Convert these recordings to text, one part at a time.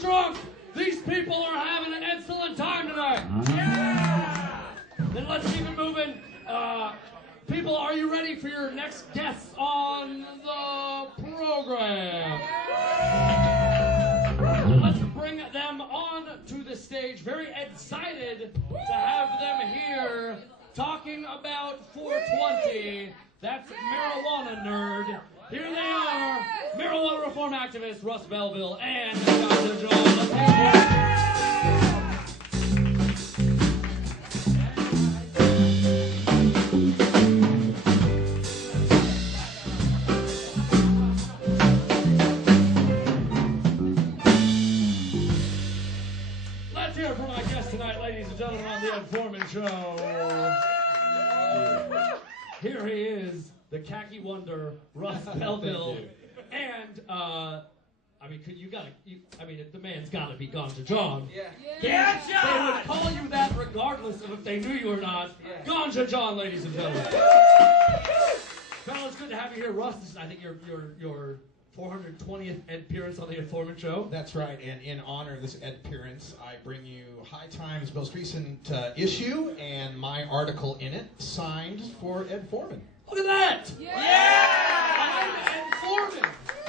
drunk. These people are having an excellent time tonight. Yeah! Then let's keep it moving. People, are you ready for your next guests on the program? Let's bring them on to the stage. Very excited to have them here talking about 420. That's marijuana nerd. Here they are, marijuana reform activist Russ Belville and Ganja John. Let's hear it. Let's hear it for my guest tonight, ladies and gentlemen, on the Ed Forman Show. Here he is, the khaki wonder, Russ Belville, and I mean, the man's gotta be Ganja John. Yeah. Ganja! They would call you that regardless of if they knew you or not. Yeah. Ganja John, ladies and gentlemen. Fellas, good to have you here, Russ. This is, I think, your 420th appearance on the Ed Forman Show. That's right, and in honor of this Ed appearance, I bring you High Times' most recent issue and my article in it, signed for Ed Forman. Look at that! Yeah! I'm Ed Forman.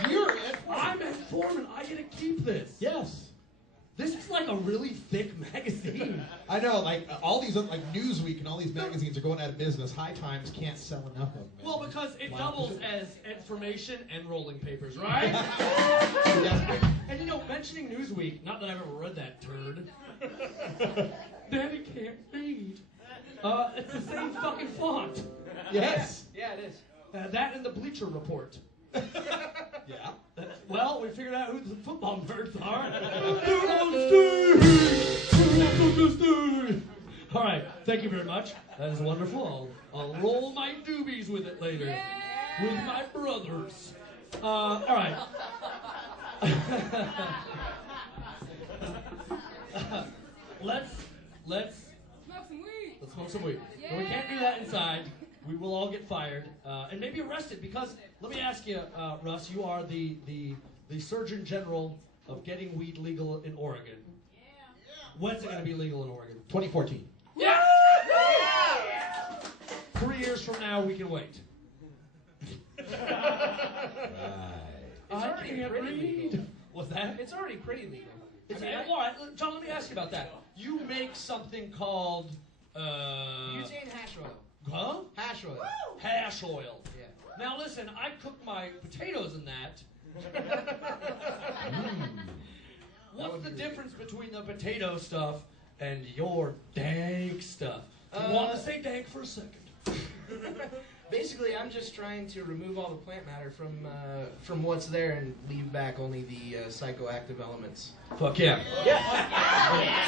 You're Ed Forman. I'm Ed Forman. I get to keep this. Yes. This is like a really thick magazine. I know, like all these, like Newsweek and all these magazines are going out of business. High Times can't sell enough of them. Well, because it doubles as information and rolling papers, right? And you know, mentioning Newsweek, not that I've ever read that turd. Daddy can't read. It's the same fucking font. Yes. Yeah, it is. That and the Bleacher Report. Yeah. Well, we figured out who the football nerds are. All right, thank you very much. That is wonderful. I'll roll my doobies with it later. With my brothers. All right. Let's Smoke some weed. Let's smoke some weed. Yeah. But we can't do that inside. We will all get fired and maybe arrested because, let me ask you, Russ, you are the Surgeon General of getting weed legal in Oregon. Yeah. When's it going to be legal in Oregon? 2014. Yeah! 3 years from now, we can wait. It's already pretty legal. What's that? It's already pretty legal. All right, John, let me ask you about that. You make something called... Butane hash oil. Huh? Hash oil. Hash oil. Yeah. Now listen, I cook my potatoes in that. What's the difference between the potato stuff and your dank stuff? You want to say dank for a second? Basically, I'm just trying to remove all the plant matter from what's there and leave back only the psychoactive elements. Fuck yeah.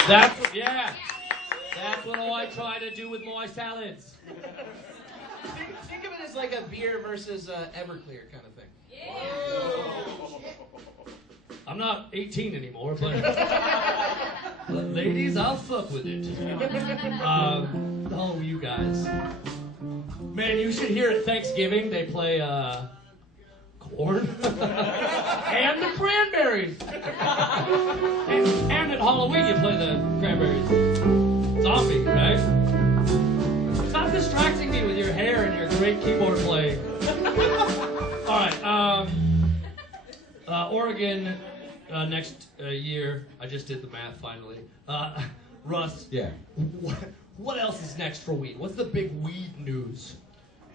That's what I try to do with my salads. Think of it as like a beer versus Everclear kind of thing. Yeah. I'm not 18 anymore, but ladies, I'll fuck with it. Oh, you guys. Man, you should hear at Thanksgiving they play corn and the cranberries. And at Halloween you play the cranberries. Zombie, right? Stop distracting me with your hair and your great keyboard playing. All right, Oregon next year. I just did the math finally. Russ. Yeah. What else is next for weed? What's the big weed news?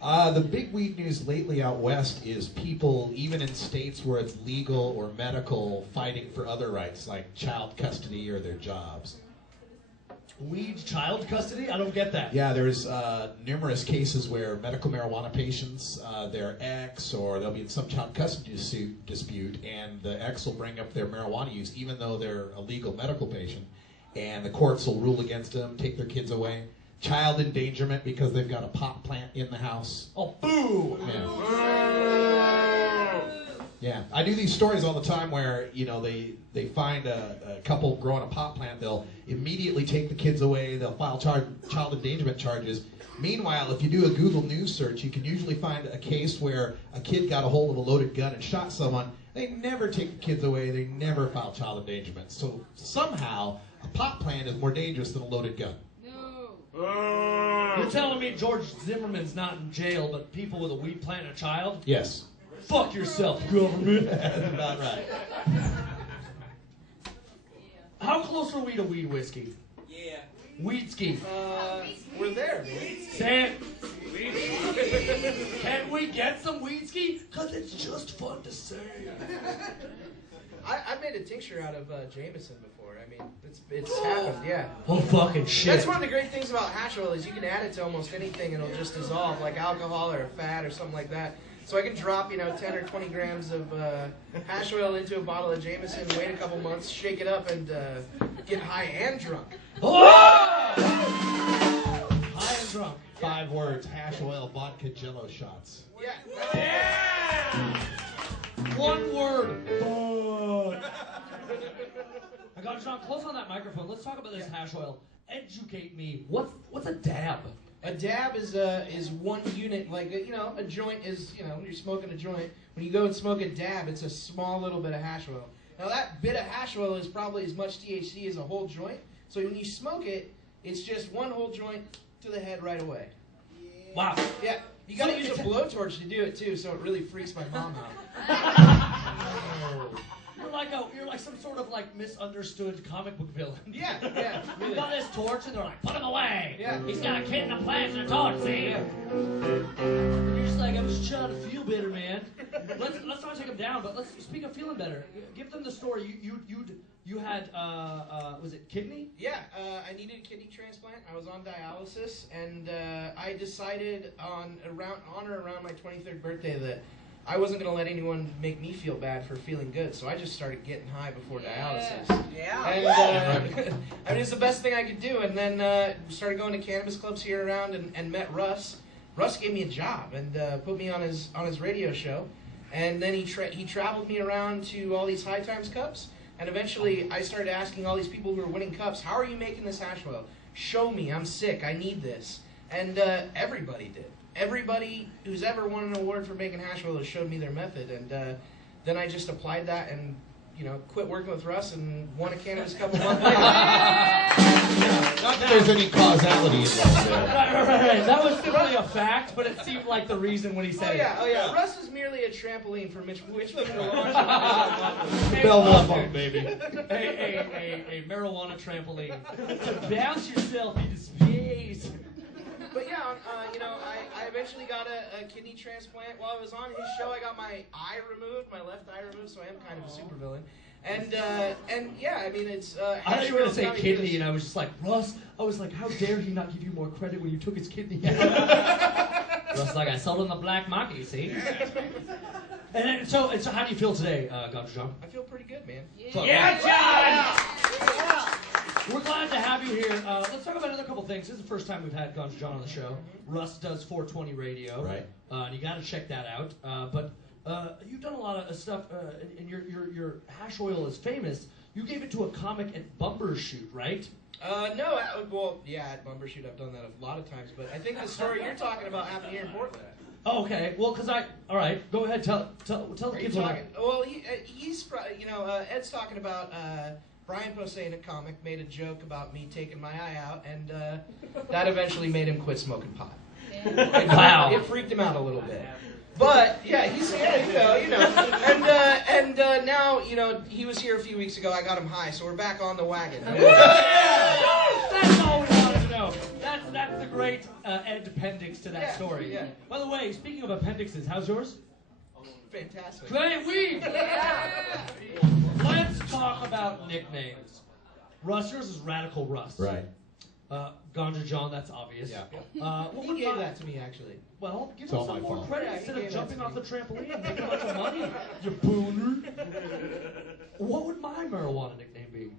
The big weed news lately out west is people, even in states where it's legal or medical, fighting for other rights like child custody or their jobs. Weed child custody? I don't get that. Yeah, there's numerous cases where medical marijuana patients, their ex, or they'll be in some child custody dispute, and the ex will bring up their marijuana use, even though they're a legal medical patient, and the courts will rule against them, take their kids away. Child endangerment because they've got a pot plant in the house. Oh, boo! Yeah, I do these stories all the time where, you know, they find a couple growing a pot plant, they'll immediately take the kids away, they'll file child endangerment charges. Meanwhile, if you do a Google News search, you can usually find a case where a kid got a hold of a loaded gun and shot someone, They never take the kids away. They never file child endangerment. So somehow, a pot plant is more dangerous than a loaded gun. No. You're telling me George Zimmerman's not in jail, but people with a weed plant and a child? Yes. Fuck yourself, government. That's about right. How close are we to weed whiskey? Yeah. Weed ski. We're there, man. Sam, can we get some weed ski? Because it's just fun to say. I made a tincture out of Jameson before. I mean, it's happened, yeah. Oh, fucking shit. That's one of the great things about hash oil is you can add it to almost anything and it'll just dissolve, like alcohol or a fat or something like that. So I can drop, 10 or 20 grams of hash oil into a bottle of Jameson, wait a couple months, shake it up, and get high and drunk. Oh! High and drunk. 5 words: hash oil, vodka, Jello shots. Yeah. Yeah! One word. Fuck. I got John close on that microphone. Let's talk about this hash oil. Educate me. What's a dab? A dab is one unit, like, a joint is, when you're smoking a joint, when you go and smoke a dab, it's a small little bit of hash oil. Now that bit of hash oil is probably as much THC as a whole joint, so when you smoke it, it's just one whole joint to the head right away. Wow. Yeah, you gotta use a blowtorch to do it too, so it really freaks my mom out. You're like some sort of misunderstood comic book villain. Yeah, You really. got this torch and they're like, put him away. Yeah. He's got a kid in a plant and a torch, see? Yeah. And you're just like, I'm just trying to feel better, man. Let's not take him down, but let's speak of feeling better. Give them the story. You had was it kidney? Yeah, I needed a kidney transplant. I was on dialysis, and I decided on or around my 23rd birthday that I wasn't going to let anyone make me feel bad for feeling good, so I just started getting high before dialysis. Yeah. And I mean, it's the best thing I could do. And then started going to cannabis clubs here around and met Russ. Russ gave me a job and put me on his radio show. And then he traveled me around to all these High Times cups. And eventually I started asking all these people who were winning cups, how are you making this hash oil? Show me, I'm sick, I need this. And everybody did. Everybody who's ever won an award for making hash oil has showed me their method. And then I just applied that and, quit working with Russ and won a cannabis cup a month later. Not that there's any causality involved there. Right. That was simply a fact, but it seemed like the reason when he said Oh yeah. Russ is merely a trampoline from which we can launch. Belmont Bump, baby. A marijuana trampoline to bounce yourself into space. But yeah, I eventually got a kidney transplant. While I was on his show, I got my eye removed, my left eye removed, so I am kind of a supervillain. And yeah, I mean, it's... I thought you were going to say kidney, and I was just like, Russ, I was like, how dare he not give you more credit when you took his kidney out? Russ like, I sold on the black market, you see? And so how do you feel today, Dr. John? I feel pretty good, man. Yeah, John! We're glad to have you here. Let's talk about another couple things. This is the first time we've had Ganja John on the show. Russ does 420 Radio. Right. And you got to check that out. But you've done a lot of stuff, and your hash oil is famous. You gave it to a comic at Bumbershoot, right? No, well, yeah, at Bumbershoot I've done that a lot of times, but I think the story you're talking about happened here in Portland. Oh, okay. Well, all right, go ahead. Tell the kids what happened. Well, Ed's talking about... Brian Posehn, a comic, made a joke about me taking my eye out, and that eventually made him quit smoking pot. Wow. It freaked him out a little bit. But, yeah, and now, he was here a few weeks ago, I got him high, so we're back on the wagon. That's all we wanted to know. That's the great Ed appendix to that story. Yeah. By the way, speaking of appendixes, how's yours? Fantastic. Great weed! Let's talk about nicknames. Russ, yours is Radical Russ. Right. Ganja John, that's obvious. Yeah. He gave that to me, actually. Well, give It's him all some my more fault. credit Yeah, instead he of gave that jumping to off the me. trampoline and making a bunch of money. You booner. What would my marijuana nickname be?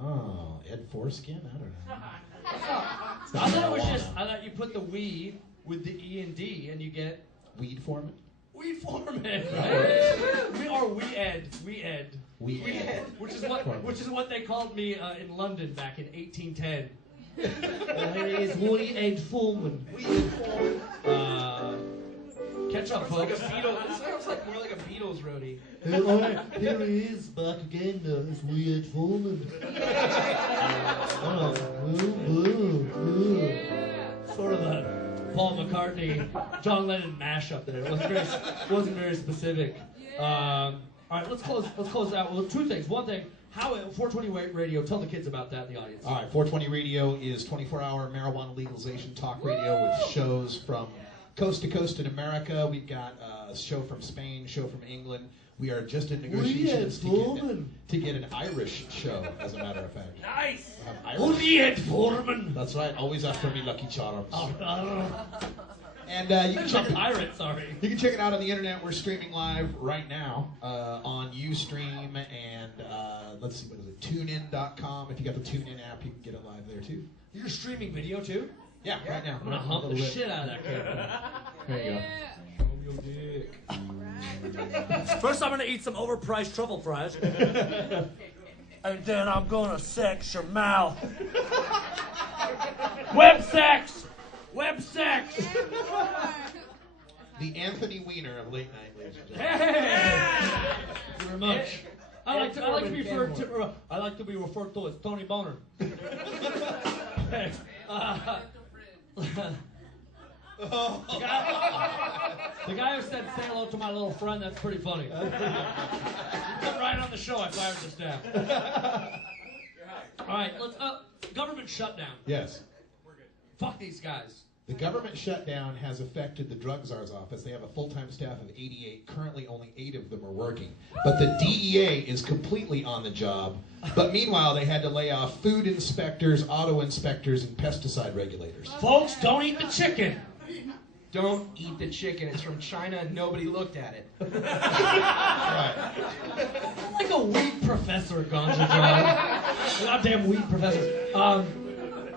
Oh, Ed Foreskin? I don't know. I thought it was I thought you put the we with the E and D and you get Weed Foreman? Weed Forman, right? We are We Ed. Weed Ed. Which is what they called me in London back in 1810. There is We Ed Forman. Catch up, Like a folks. Beatles. It sounds like more like a Beatles roadie. Here he is, back again, it's weird Forman. Sort of a Paul McCartney, John Lennon mashup there. It wasn't very specific. All right, let's close out with two things. One thing, how 420 Radio, tell the kids about that in the audience. All right, 420 Radio is 24-hour marijuana legalization talk radio with shows from coast to coast in America. We've got a show from Spain, a show from England. We are just in negotiations to get an Irish show, as a matter of fact. Nice! Irish. Forman! That's right, always after me, Lucky Charms. And you can check pirate, sorry. You can check it out on the internet. We're streaming live right now on Ustream and let's see, what is it? TuneIn.com. If you got the TuneIn app, you can get it live there too. You're streaming video too? Yeah, right now. I'm gonna hump the shit out of that camera. There you go. First, I'm gonna eat some overpriced truffle fries, and then I'm gonna sex your mouth. Web sex. The Anthony Weiner of late night, ladies and Hey! Thank you very much. I like to be referred to as Tony Boner. Hey, the guy who said say hello to my little friend, that's pretty funny. You put right on the show, I fired this down. All right, let's government shutdown. Yes. Fuck these guys. The government shutdown has affected the drug czar's office. They have a full-time staff of 88. Currently, only 8 of them are working. But the DEA is completely on the job. But meanwhile, they had to lay off food inspectors, auto inspectors, and pesticide regulators. Folks, don't eat the chicken. Don't eat the chicken. It's from China and nobody looked at it. Right. Like a weed professor, Ganja job. Goddamn weed professor.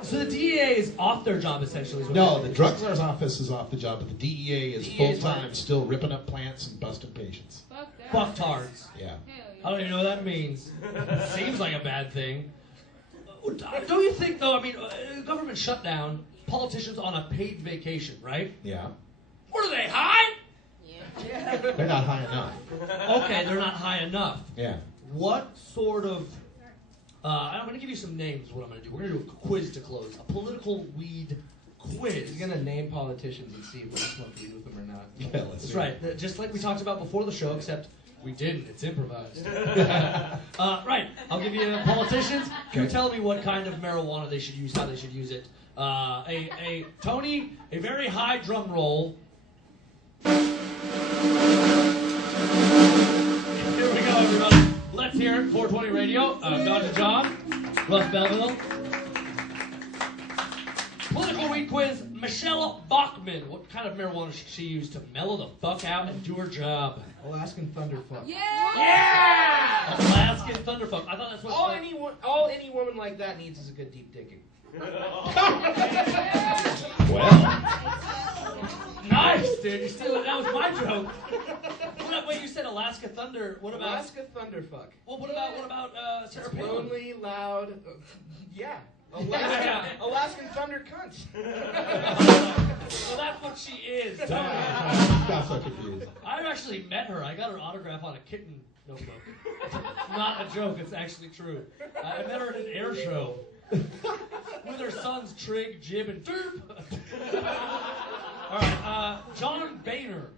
So the DEA is off their job, essentially. No, the drug czar's office is off the job, but the DEA is full-time, right. still ripping up plants and busting patients. Fucktards. Yeah. I don't even know what that means. Seems like a bad thing. Don't you think, though, I mean, government shutdown, politicians on a paid vacation, right? Yeah. What are they, high? Yeah. They're not high enough. Okay, they're not high enough. Yeah. What sort of... I'm going to give you some names of what I'm going to do. We're going to do a quiz to close. A political weed quiz. He's going to name politicians and see if we smoke weed with them or not. Yeah, let's That's see. right. Just like we talked about before the show, except we didn't. It's improvised. Right. I'll give you politicians. You tell me what kind of marijuana they should use, how they should use it. Tony, a very high drum roll. Here we go, everybody. Let's hear it. 420 Radio. Ganja John. Russ Belleville. Political weed quiz. Michelle Bachmann. What kind of marijuana should she use to mellow the fuck out and do her job? Alaskan Thunderfuck. Yeah! Alaskan Thunderfuck. I thought that's what... All any woman like that needs is a good deep dicking. Well. Nice, dude. You still... That was my joke. Wait, you said Alaska Thunder. What about... Alaska Thunderfuck. Well, what about Sarah Palin? Lonely, loud... yeah. Alaskan Thunder cunts. Well, that's what she is. Got so confused. I've actually met her. I got her autograph on a kitten notebook. Not a joke. It's actually true. I met her at an air show with her sons Trig, Jib, and Derp. All right, John Boehner.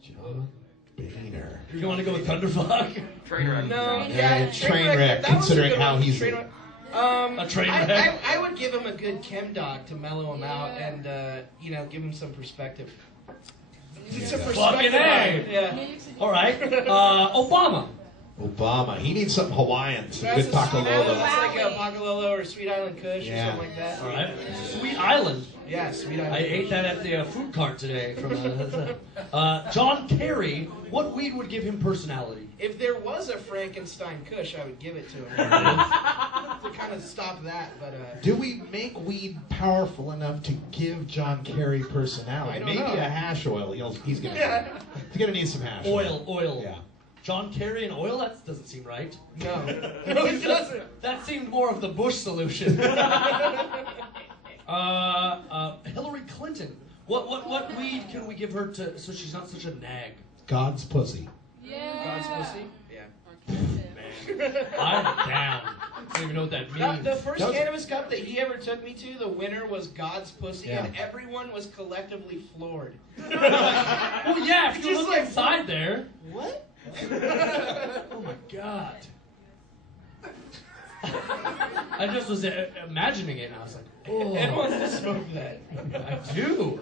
John Boehner. You want to go with Thunderfuck? Trainwreck. No, Yeah, train wreck, considering how he's... A train wreck? I would give him a good chem dog to mellow him out and, give him some perspective. Some Fucking A! Yeah. All right, Obama. Obama. He needs something Hawaiian. Some That's good a Sweet Island, Pakalolo. that's like a Pakalolo or Sweet Island Kush or Yeah. something like that. All right, Sweet Island. Yeah, Sweet Island I ate that at the food cart today. From John Kerry. What weed would give him personality? If there was a Frankenstein Kush, I would give it to him. To kind of stop that, but... Do we make weed powerful enough to give John Kerry personality? I don't Maybe know. a hash oil. He's gonna need some hash Oil. Yeah. John Kerry and oil? That doesn't seem right. No. No, it doesn't. That seemed more of the Bush solution. Hillary Clinton. What weed can we give her to so she's not such a nag? God's pussy. Yeah. God's pussy. Yeah. I'm down. I don't even know what that means. The first That was- cannabis cup that he ever took me to, the winner was God's pussy, Yeah. and everyone was collectively floored. Well, yeah, if you Just look like- inside there. What? Oh my god. I just was imagining it, and I was like, Ed oh, wants to smoke that. I do.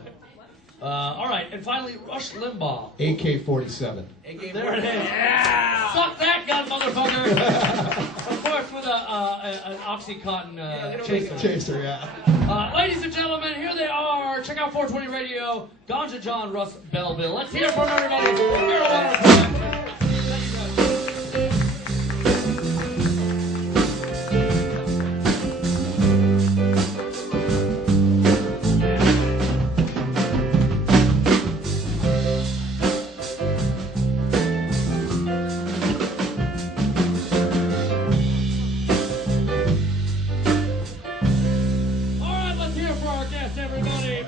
All right, and finally, Rush Limbaugh. AK-47. There it is. Yeah! Suck that gun, motherfucker! Of course, with an Oxycontin chaser. Chaser, yeah. Ladies and gentlemen, here they are. Check out 420 Radio. Ganja John, Russ Belleville. Let's hear it from everybody. Marijuana Report. All right, let's hear it for our guest, everybody.